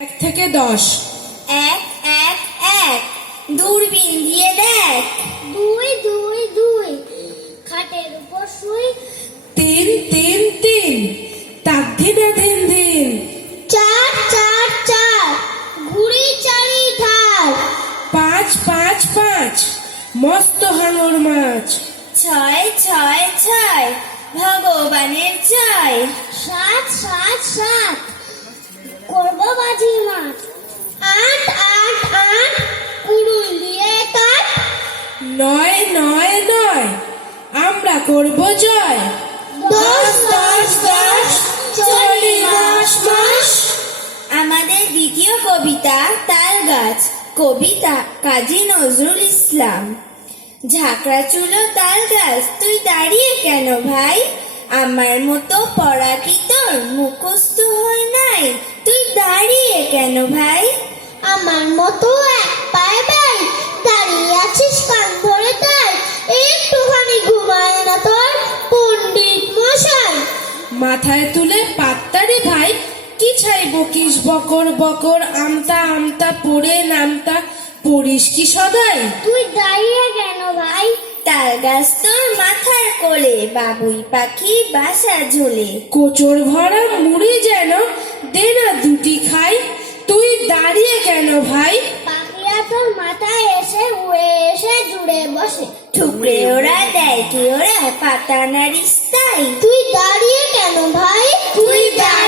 1 থেকে 10। 1 1 1 দূরবীন দিয়ে দেখ। 2 2 2 খাটের উপর শুই। 3 3 3 তাদ্ধিনা ধিন ধিন। 4 4 4 ঘুড়ি চারি ধার। 5 5 5 মস্ত হাঙর মাছ। 6 6 6 ভগবানের চাই। 7 7 7 করব বাজি মাছ। 8 8 8 কুড়ুল দিয়ে কাট। 9 9 9 আমরা করব জয়। 10 10 10 চলি মাস মাস। আমাদের দ্বিতীয় কবিতা তাল গাছ। কবিতা কাজী নজরুল ইসলাম। ঝাঁকড়া চুলো তাল গাছ, তুই দাঁড়িয়ে কেন ভাই? আমার মতো পড়া কি তোর মুখস্থ হয় নাই? তুই দাঁড়িয়ে কেন ভাই? আমার মতো এক পায়ে ভাই, দাঁড়িয়ে আছিস কান ধরে তাই? একটুখানি ঘুমায় না তোর পণ্ডিত মশাই? মাথায় তুলে পাত্তারে ভাই, কি ছাই বকিস বকর বকর, আমতা আমতা পড়ে নামতা পড়িস কি সদাই? তুই দাঁড়িয়ে কেন ভাই? তাল গাছ তোর মাথার কোলে, বাবুই পাখি বাসা ঝোলে। কোচর ভরা মুড়ি যেন দে না দুটি খাই। তুই দাঁড়িয়ে কেন ভাই? পাখিরা তোর মাথায় এসে উড়ে এসে জুড়ে বসে, ঠুকরে ওরা দেয় কি ওরা পাতা নাড়িস তাই? তুই দাঁড়িয়ে কেন ভাই? তুই দাঁড়িয়ে